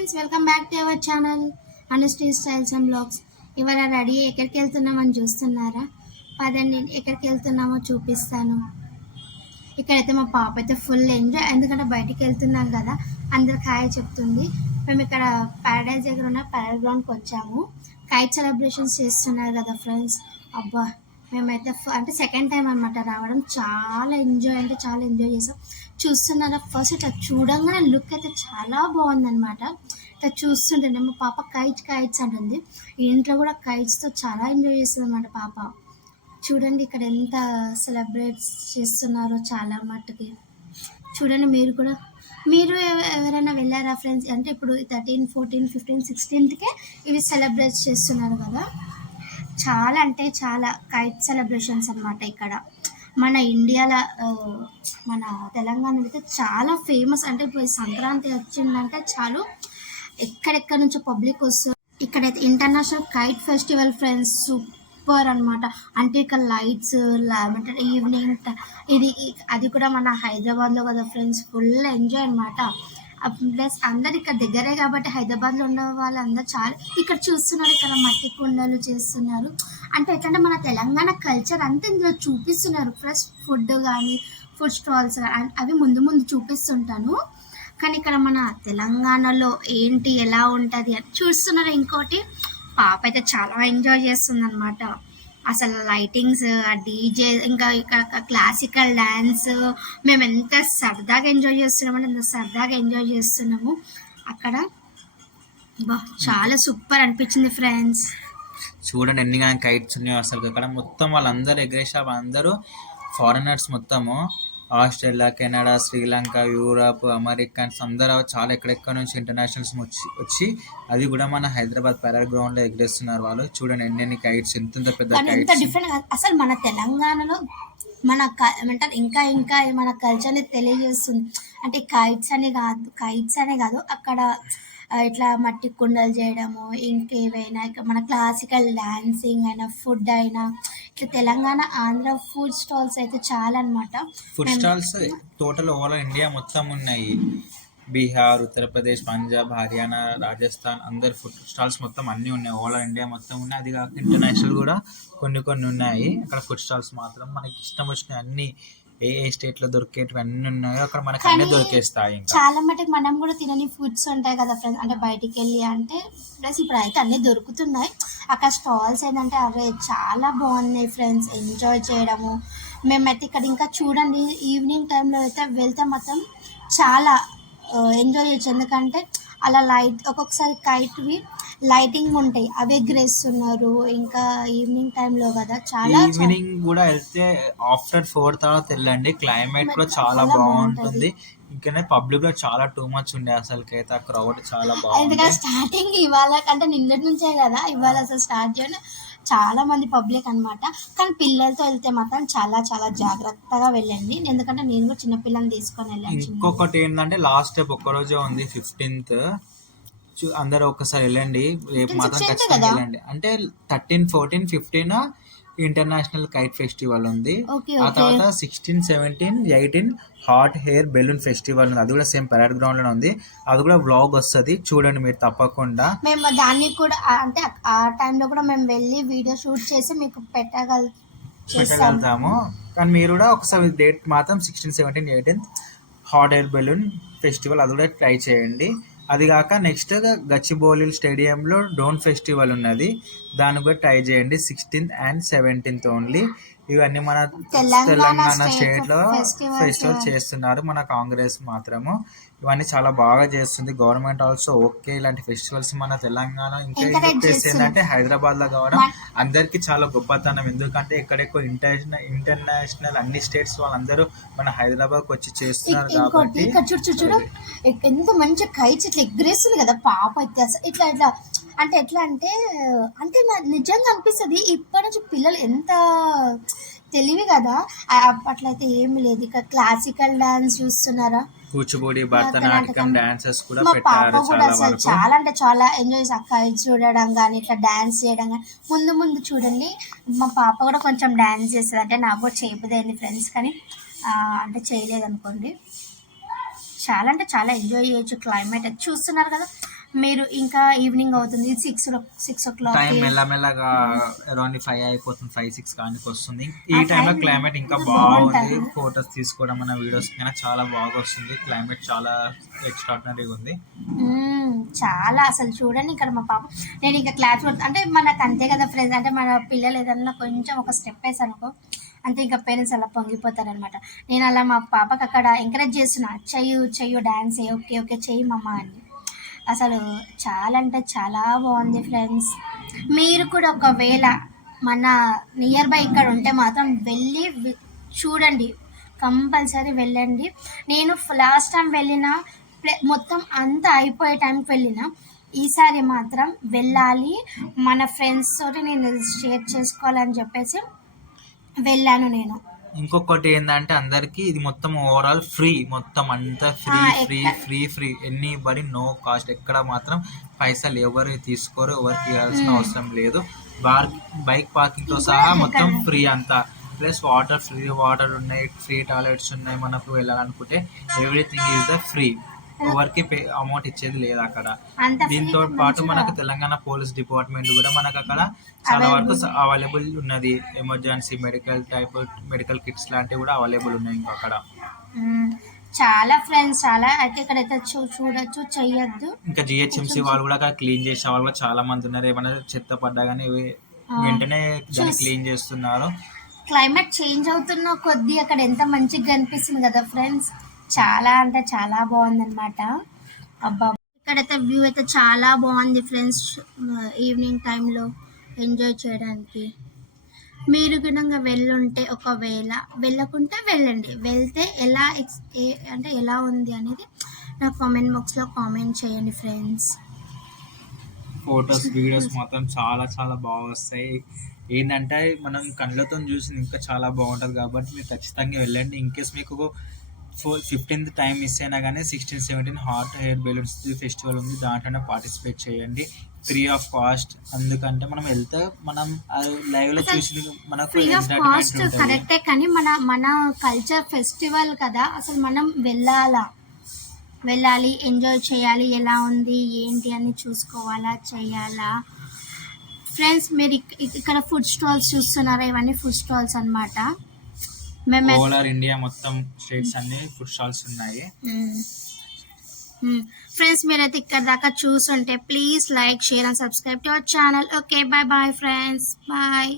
Friends, welcome back to our channel Anushree styles and blogs. ఇవాళ ready ఎక్కడికి వెళ్తున్నామని చూస్తున్నారా? పదండి, ఎక్కడికి వెళ్తున్నామో చూపిస్తాను. ఇక్కడైతే మా పాప అయితే ఫుల్ ఎంజాయ్, ఎందుకంటే బయటికి వెళ్తున్నాం కదా, అందరికి హాయ్ చెప్తుంది. మేము ఇక్కడ ప్యారడైజ్ దగ్గర ఉన్న ప్యారల్ గ్రౌండ్కి వచ్చాము. కైట్ సెలబ్రేషన్స్ చేస్తున్నారు కదా ఫ్రెండ్స్. అబ్బా, మేమైతే అంటే సెకండ్ టైం అనమాట రావడం. చాలా ఎంజాయ్ అంటే చాలా ఎంజాయ్ చేసాం. చూస్తున్నారా, ఫస్ట్ ఇట్లా చూడంగానే లుక్ అయితే చాలా బాగుందన్నమాట. ఇట్లా చూస్తుంటేనే మా పాప కైట్స్ అంటుంది. ఇంట్లో కూడా కైట్స్తో చాలా ఎంజాయ్ చేస్తుంది అనమాట పాప. చూడండి ఇక్కడ ఎంత సెలబ్రేట్ చేస్తున్నారో చాలా మట్టుకి. చూడండి, మీరు ఎవరైనా వెళ్ళారా ఫ్రెండ్స్? అంటే ఇప్పుడు 13, 14, 15, 16కే ఇవి సెలబ్రేట్ చేస్తున్నారు కదా. చాలా అంటే చాలా కైట్ సెలబ్రేషన్స్ అనమాట ఇక్కడ మన ఇండియాలో. మన తెలంగాణలో అయితే చాలా ఫేమస్. అంటే ఇప్పుడు సంక్రాంతి వచ్చిందంటే చాలు, ఎక్కడెక్కడ నుంచో పబ్లిక్ వస్తారు. ఇక్కడైతే international kite festival friends, super అనమాట. అంటే ఇక్కడ లైట్స్ అంటే ఈవినింగ్ అది కూడా మన హైదరాబాద్లో కదా ఫ్రెండ్స్, ఫుల్ ఎంజాయ్ అనమాట. ప్లస్ అందరు ఇక్కడ దగ్గరే కాబట్టి హైదరాబాద్లో ఉన్న వాళ్ళందరూ చాలా ఇక్కడ చూస్తున్నారు. ఇక్కడ మట్టి కుండలు చేస్తున్నారు. అంటే ఎట్లంటే మన తెలంగాణ కల్చర్ అంతా ఇందులో చూపిస్తున్నారు. ప్లస్ ఫుడ్ కానీ ఫుడ్ స్టాల్స్ అవి ముందు చూపిస్తుంటాను. కానీ ఇక్కడ మన తెలంగాణలో ఏంటి ఎలా ఉంటుంది అని చూస్తున్నారు. ఇంకోటి, పాప అయితే చాలా ఎంజాయ్ చేస్తుంది అనమాట. అసలు లైటింగ్స్, ఆ డీజే, ఇంకా ఇక్కడ క్లాసికల్ డ్యాన్స్, మేము ఎంత సరదాగా ఎంజాయ్ చేస్తున్నామంటే అంత సరదాగా ఎంజాయ్ చేస్తున్నాము అక్కడ. చాలా సూపర్ అనిపించింది ఫ్రెండ్స్. చూడండి ఎన్ని కానీ కైట్స్ ఉన్నాయో అసలు. అక్కడ మొత్తం వాళ్ళందరూ ఎగరేసే వాళ్ళందరూ ఫారినర్స్, మొత్తము Australia, Canada, Sri Lanka, Europe, Americans అందరూ చాలా ఎక్కడెక్కడ నుంచి ఇంటర్నేషనల్స్ వచ్చి అది కూడా మన హైదరాబాద్ ప్యారల్ గ్రౌండ్ లో ఎగరేస్తున్నారు వాళ్ళు. చూడండి ఎన్ని కైట్స్, ఎంత పెద్ద కైట్స్. అసలు మన తెలంగాణలో మన ఏమంటారు ఇంకా మన కల్చర్ని తెలియజేస్తుంది. అంటే కైట్స్ అనే కాదు అక్కడ ఇట్లా మట్టి కుండలు చేయడము, ఇంకేవైనా మన క్లాసికల్ డాన్సింగ్ అయినా, ఫుడ్ అయినా, ఇట్లా తెలంగాణ ఆంధ్ర ఫుడ్ స్టాల్స్ అయితే చాలా అనమాట. Food stalls total over India మొత్తం ఉన్నాయి. బీహార్, ఉత్తరప్రదేశ్, పంజాబ్, హర్యానా, రాజస్థాన్ అందరు ఫుడ్ స్టాల్స్ మొత్తం అన్నీ ఉన్నాయి. ఓవర్ ఇండియా మొత్తం ఉన్నాయి. అది కాక ఇంటర్నేషనల్ కూడా కొన్ని ఉన్నాయి. అక్కడ ఫుడ్ స్టాల్స్ మాత్రం మనకి ఇష్టం వచ్చిన అన్ని ఏ స్టేట్ లో దొరికేటివి అన్ని ఉన్నాయో అక్కడ మనకి అన్నీ దొరికేస్తాయి. చాలా మటుకు మనం కూడా తినని ఫుడ్స్ ఉంటాయి కదా ఫ్రెండ్స్, అంటే బయటికి వెళ్ళి అంటే. ప్లస్ ఇప్పుడు అయితే అన్నీ దొరుకుతున్నాయి. అక్కడ స్టాల్స్ ఏంటంటే అవే చాలా బాగున్నాయి ఫ్రెండ్స్, ఎంజాయ్ చేయడము. మేమైతే ఇక్కడ ఇంకా చూడండి, ఈవినింగ్ టైంలో అయితే వెళ్తే మాత్రం చాలా ఎంజాయ్ చేయొచ్చు. ఎందుకంటే అలా ఒక్కొక్కసారి కైట్వి లైటింగ్ ఉంటాయి, అవి ఎగరేస్తున్నారు. ఇంకా ఈవినింగ్ టైంలో కదా, చాలా ఈవినింగ్ కూడా వెళ్తే ఆఫ్టర్ 4 తర్వాత వెళ్ళండి. క్లైమేట్ కూడా చాలా బాగుంటుంది. ఇంకా పబ్లిక్ లో చాలా టూ మచ్ ఉండే అసలుకైతే. ఆ క్రౌడ్ చాలా బాగుంది. స్టార్టింగ్ ఇవాళ అంటే నిన్నటి నుంచే కదా, ఇవాళ అసలు స్టార్ట్ చేయడం చాలా మంది పబ్లిక్ అనమాట. కానీ పిల్లలతో వెళ్తే మాత్రం చాలా చాలా జాగ్రత్తగా వెళ్ళండి. ఎందుకంటే నేను కూడా చిన్నపిల్లల్ని తీసుకొని వెళ్ళాను. ఇంకొకటి ఏంటంటే లాస్ట్ స్టెప్ ఒక్కరోజే ఉంది, 15th. అందరూ ఒక్కసారి వెళ్ళండి. రేపు మాత్రం ఖచ్చితంగా వెళ్ళండి. అంటే 13, 14, 15 ఇంటర్నేషనల్ కైట్ ఫెస్టివల్ ఉంది. ఆ తర్వాత 16, 17, 18 హాట్ హెయిర్ బెలూన్ ఫెస్టివల్ ఉంది. అది కూడా సేమ్ పరేడ్ గ్రౌండ్ లోనే ఉంది. అది కూడా వ్లాగ్ వస్తుంది, చూడండి మీరు తప్పకుండా. మేము దాన్ని కూడా అంటే ఆ టైంలో కూడా మేము వెళ్ళి వీడియో షూట్ చేసి మీకు పెట్టగలుగుతాము. కానీ మీరు కూడా ఒకసారి డేట్ మాత్రం 16, 17, 18 హాట్ ఎయిర్ బెలూన్ ఫెస్టివల్ అది కూడా ట్రై చేయండి. అది కాక నెక్స్ట్ గచ్చిబౌలి స్టేడియంలో డ్రోన్ ఫెస్టివల్ ఉన్నది, దాన్ని కూడా ట్రై చేయండి. 16th and 17th only. ఇవన్నీ మన తెలంగాణ స్టేట్ లో ఫెస్టివల్ చేస్తున్నారు మన కాంగ్రెస్ మాత్రము. ఇవన్నీ చాలా బాగా చేస్తుంది గవర్నమెంట్ ఆల్సో. ఓకే, ఇలాంటి ఫెస్టివల్స్ మన తెలంగాణ ఇంకా ఏంటంటే హైదరాబాద్ లో కావడం అందరికి చాలా గొప్పతనం. ఎందుకంటే ఎక్కడెక్కో ఇంటర్నేషనల్ అన్ని స్టేట్స్ వాళ్ళందరూ మన హైదరాబాద్ కి వచ్చి చేస్తున్నారు కాబట్టి. ఎంత మంచి కైట్స్ ఇట్లా ఎగ్రేస్తుంది కదా పాప అయితే. ఇట్లా అంటే ఎట్లా అంటే నిజంగా అనిపిస్తుంది. ఇప్పటి నుంచి పిల్లలు ఎంత తెలివి కదా. అప్పట్లయితే ఏమి లేదు. ఇక క్లాసికల్ డాన్స్ చూస్తున్నారా, కూచిపూడి, భరతనాట్యం డాన్సెస్ కూడా మా పాప పెట్టారు. కూడా అసలు చాలా అంటే చాలా ఎంజాయ్ చేసి కైట్స్ చూడడం కానీ ఇట్లా డాన్స్ చేయడం కానీ. ముందు చూడండి, మా పాప కూడా కొంచెం డాన్స్ చేస్తుంది. అంటే నాకు కూడా చేయబుద్దయింది ఫ్రెండ్స్, కానీ అంటే చేయలేదు అనుకోండి. చాలా అంటే చాలా ఎంజాయ్ చేయొచ్చు. క్లైమేట్ అది చూస్తున్నారు కదా మీరు. ఇంకా ఈవినింగ్ అవుతుంది, 6 o'clock. టైం మెల్లమెల్లగా అరౌండ్ 5 అయిపోతుంది, 5-6 కానికి వస్తుంది. ఈ ఆ టైంలో టైం క్లైమేట్ ఇంకా బాగుంది. బాగుంటుంది. ఫొటోస్ తీసుకోవడం మన వీడియోస్ కైనా చాలా బాగా వస్తుంది. క్లైమేట్ చాలా ఎక్స్ట్రాడినరీగా ఉంది. చాలా అసలు చూడండి ఇక్కడ మా పాప, నేను ఇంకా క్లాస్ అంటే మనకు అంతే కదా ఫ్రెండ్స్, అంటే మన పిల్లలు ఏదన్నా కొంచెం ఒక స్టెప్ వేసానుకో అంతే, ఇంకా పేరెంట్స్ అలా పొంగిపోతారనమాట. నేను అలా మా పాపకి అక్కడ ఎంకరేజ్ చేస్తున్నా, చెయ్యు డాన్స్, ఓకే ఓకే చెయ్యి మమ్మ అని. అసలు చాలా అంటే చాలా బాగుంది ఫ్రెండ్స్. మీరు కూడా ఒకవేళ మన నియర్ బై ఇక్కడ ఉంటే మాత్రం వెళ్ళి చూడండి, కంపల్సరీ వెళ్ళండి. నేను లాస్ట్ టైం వెళ్ళిన మొత్తం అంతా అయిపోయే టైంకి వెళ్ళిన, ఈసారి మాత్రం వెళ్ళాలి, మన ఫ్రెండ్స్ తోటి నేను షేర్ చేసుకోవాలని చెప్పేసి వెళ్ళాను నేను. ఇంకొకటి ఏంటంటే అందరికి ఇది మొత్తం ఓవరాల్ ఫ్రీ, మొత్తం అంతా free free free free, anybody no cost. ఎక్కడ మాత్రం పైసలు ఎవరు తీసుకోరు, ఎవరికి ఇవ్వాల్సిన అవసరం లేదు. బైక్ పార్కింగ్ తో సహా మొత్తం ఫ్రీ అంతా. ప్లస్ వాటర్, ఫ్రీ వాటర్ ఉన్నాయి, ఫ్రీ టాయిలెట్స్ ఉన్నాయి. మనకు వెళ్ళాలనుకుంటే ఎవ్రీథింగ్ ఈజ్ ద ఫ్రీ, ఎవరికి అమౌంట్ ఇచ్చేది లేదు అక్కడ. దీంతో పాటు మనకు తెలంగాణ పోలీస్ డిపార్ట్మెంట్ కూడా మనకు అక్కడ చాలా వరకు అవైలబుల్ ఉన్నది. ఎమర్జెన్సీ మెడికల్ కిట్స్ లాంటివి కూడా అవైలబుల్ ఉన్నాయి ఇంకా అక్కడ. చాలా ఫ్రెండ్స్, చాలా అయితే ఇక్కడైతే చూడొచ్చు, చెయ్యొద్దు. ఇంకా జిహెచ్ఎంసీ వాళ్ళు కూడా అక్కడ క్లీన్ చేసే వాళ్ళు కూడా చాలా మంది ఉన్నారు. ఏమైనా చెత్త పడ్డా కానీ వెంటనే దాన్ని క్లీన్ చేస్తున్నారు. క్లైమేట్ చేంజ్ అవుతున్న కొద్దీ అక్కడ ఎంత మంచిగా కనిపిస్తుంది కదా ఫ్రెండ్స్. చాలా అంటే చాలా బాగుందన్నమాట. అబ్బా, ఇక్కడైతే వ్యూ అయితే చాలా బాగుంది ఫ్రెండ్స్. ఈవినింగ్ టైంలో ఎంజాయ్ చేయడానికి మీరు కూడా వెళ్ళుంటే, ఒకవేళ వెళ్ళకుంటే వెళ్ళండి, వెళ్తే అంటే ఎలా ఉంది అనేది నా కామెంట్ బాక్స్లో కామెంట్ చేయండి ఫ్రెండ్స్. ఫొటోస్ వీడియోస్ మాత్రం చాలా చాలా బాగా వస్తాయి. ఏంటంటే మనం కళ్ళతో చూసి ఇంకా చాలా బాగుంటుంది కాబట్టి మీరు ఖచ్చితంగా వెళ్ళండి. ఇన్కేస్ మీకు 15th టైం మిస్ అయినా కానీ 16-17 హాట్ ఎయిర్ బెలూన్స్ ఫెస్టివల్ ఉంది, దాంట్లోనే పార్టిసిపేట్ చేయండి, ఫ్రీ ఆఫ్ కాస్ట్. ఎందుకంటే మనం వెళ్తే మనం లైవ్ లో చూసి మనకు ఫ్రీ ఆఫ్ కాస్ట్ కరెక్టే, కానీ మన కల్చర్ ఫెస్టివల్ కదా, అసలు మనం వెళ్ళాలి, ఎంజాయ్ చేయాలి, ఎలా ఉంది ఏంటి అని చూసుకోవాలా, చేయాలా ఫ్రెండ్స్. మీరు ఇక్కడ ఫుడ్ స్టాల్స్ చూస్తున్నారా, ఇవన్నీ ఫుడ్ స్టాల్స్ అన్నమాట. ఓవర్ ఇండియా మొత్తం స్టేట్స్ అన్ని ఫుడ్ స్టాల్స్ ఉన్నాయి ఫ్రెండ్స్. మీరైతే ఇక్కడ దాకా చూసుంటే please like, share and subscribe to our channel. Okay, bye friends, bye.